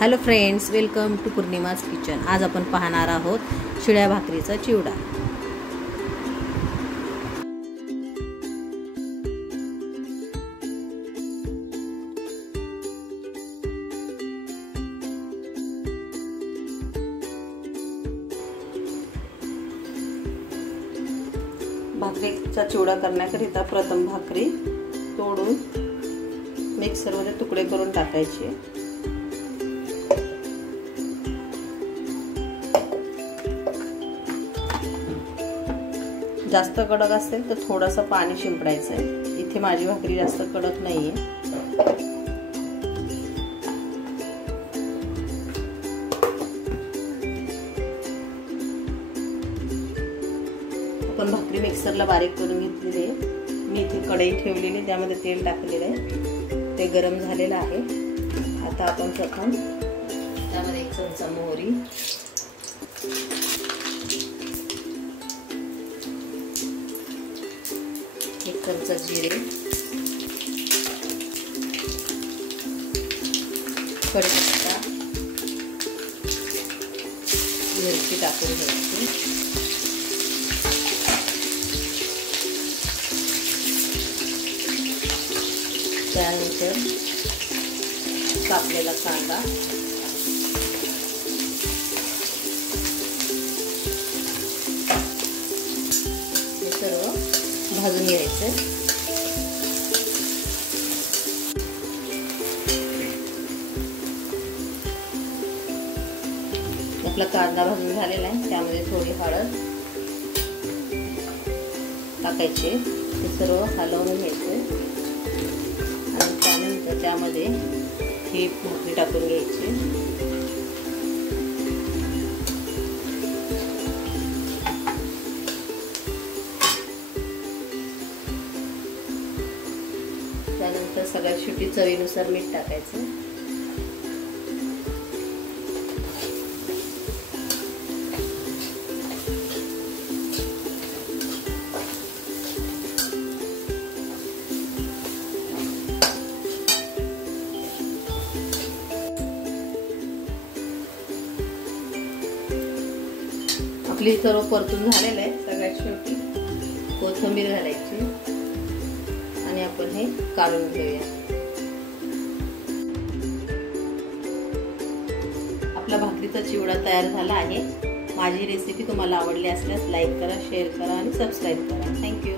Hello friends, welcome to Purnima's kitchen. आज आपण पाहणार आहोत शिळ्या भाकरीचा चिवडा। भाकरीचा चिवडा करण्याकरिता प्रथम भाकरी तोडून मिक्सरमध्ये तुकडे करून टाकायचे। जास्त कडक असेल तर थोडंसं पाणी शिंपडायचं आहे। इथे माझी भाकरी जास्त कडक नाहीये। आपण भाकरी मिक्सरला बारीक करून घेतलेली आहे। मी इथे कढई ठेवलेली, त्यामध्ये तेल टाकलेलं आहे, ते गरम झालेलं आहे। आता आपण प्रथम त्यामध्ये 1 चमचा मोहरी, 1 चमचा जिरे, कढीपत्ता, मिरची टाकून घ्यायची। त्यानंतर कापलेला कांदा, हे सर्व भाजून घ्यायचं। आपला कांदा भाजून झालेला आहे, त्यामध्ये थोडी हळद टाकायची, हे सर्व हलवून घ्यायचे आणि त्यानंतर त्यामध्ये ही भाकरी टाकून घ्यायची। त्यानंतर सगळ्यात शेवटी चवीनुसार मीठ टाकायचं। आपली सर्व परतून झालेलं आहे। सगळ्यात शेवटी कोथिंबीर घालायची आणि आपण हे काढून घेऊया। आपला भाकरीचा चिवडा तयार झाला आहे। माझी रेसिपी तुम्हाला आवडली असल्यास लाईक करा, शेअर करा आणि सबस्क्राईब करा। थँक्यू।